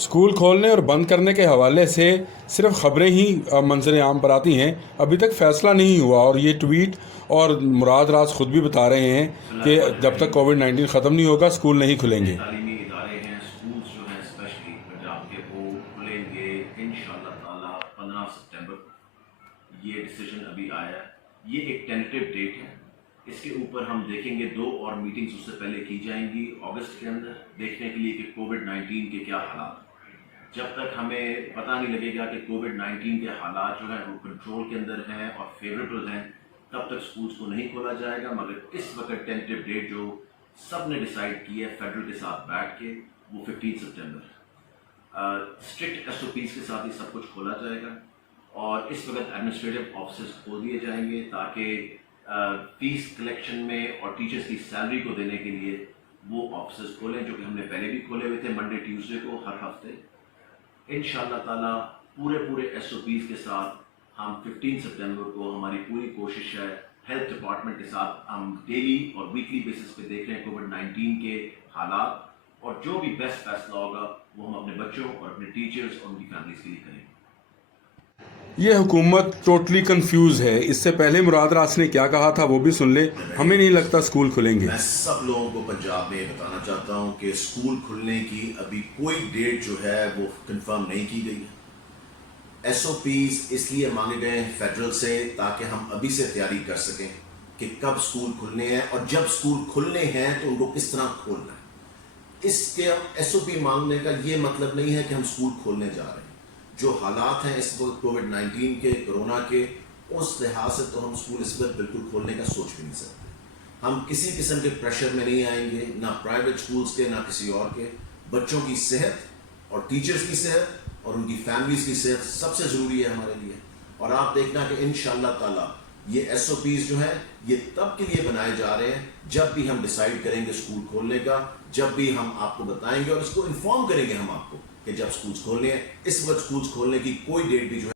School کھولنے اور بند کرنے کے حوالے سے صرف خبریں ہی منظر عام پر آتی ہیں، ابھی تک فیصلہ نہیں ہوا، اور یہ ٹویٹ اور مراد راز خود بھی بتا رہے ہیں کہ جب تک کووڈ-19 ختم نہیں ہوگا اسکول نہیں کھلیں گے۔ تعلیمی ادارے ہیں، اسکولز جو ہیں اسپیشلی پنجاب کے، وہ کھلیں گے انشاءاللہ تعالی 15 ستمبر کو۔ یہ ڈیسیجن ابھی آیا ہے، یہ ایک ٹینٹیو ڈیٹ ہے، اس کے اوپر ہم دیکھیں گے 2 اور میٹنگز اس سے پہلے کی جائیں گی اگست کے اندر، دیکھنے کے لیے کہ کووڈ-19 کے کیا حالات ہیں۔ جب تک ہمیں پتہ نہیں لگے گا کہ کووڈ-19 کے حالات جو ہیں وہ کنٹرول کے اندر ہیں اور فیوریبل ہیں، تب تک سکولز کو نہیں کھولا جائے گا۔ مگر اس وقت ٹینٹیو ڈیٹ جو سب نے ڈیسائیڈ کی ہے فیڈرل کے ساتھ بیٹھ کے، وہ 15 ستمبر۔ اسٹرکٹ ایس او پیز کے ساتھ یہ سب کچھ کھولا جائے گا، اور اس وقت ایڈمنسٹریٹو آفسز کھول دیے جائیں گے تاکہ فیس کلیکشن میں اور ٹیچرز کی سیلری کو دینے کے لیے وہ آفسز کھولیں، جو کہ ہم نے پہلے بھی کھولے ہوئے تھے منڈے ٹیوزڈے کو ہر ہفتے۔ انشاءاللہ تعالیٰ پورے ایس او پیز کے ساتھ ہم 15 ستمبر کو، ہماری پوری کوشش ہے ہیلتھ ڈپارٹمنٹ کے ساتھ ہم ڈیلی اور ویکلی بیسس پہ دیکھ رہے ہیں کووڈ-19 کے حالات، اور جو بھی بیسٹ فیصلہ ہوگا وہ ہم اپنے بچوں اور اپنے ٹیچرز اور ان کی فیملیز کے لیے کریں گے۔ یہ حکومت ٹوٹلی کنفیوز ہے، اس سے پہلے مراد راز نے کیا کہا تھا وہ بھی سن لے۔ ہمیں نہیں لگتا اسکول کھلیں گے۔ میں سب لوگوں کو پنجاب میں بتانا چاہتا ہوں کہ اسکول کھلنے کی ابھی کوئی ڈیٹ جو ہے وہ کنفرم نہیں کی گئی ہے۔ ایس او پیز اس لیے مانگے گئے ہیں فیڈرل سے تاکہ ہم ابھی سے تیاری کر سکیں کہ کب اسکول کھلنے ہیں، اور جب اسکول کھلنے ہیں تو ان کو کس طرح کھولنا ہے۔ اس کے ایس او پی مانگنے کا یہ مطلب نہیں ہے کہ ہم اسکول کھولنے جا رہے ہیں۔ جو حالات ہیں اس وقت کووڈ-19 کے، کرونا کے، اس لحاظ سے تو ہم اسکول اس وقت بالکل کھولنے کا سوچ بھی نہیں سکتے۔ ہم کسی قسم کے پریشر میں نہیں آئیں گے، نہ پرائیویٹ اسکولز کے نہ کسی اور کے۔ بچوں کی صحت اور ٹیچرز کی صحت اور ان کی فیملیز کی صحت سب سے ضروری ہے ہمارے لیے، اور آپ دیکھنا کہ انشاءاللہ تعالیٰ یہ ایس او پیز جو ہیں یہ تب کے لیے بنائے جا رہے ہیں جب بھی ہم ڈیسائیڈ کریں گے اسکول کھولنے کا، جب بھی ہم آپ کو بتائیں گے اور اس کو انفارم کریں گے ہم آپ کو کہ جب اسکولز کھولنے ہیں۔ اس وقت اسکولز کھولنے کی کوئی ڈیٹ بھی جو ہے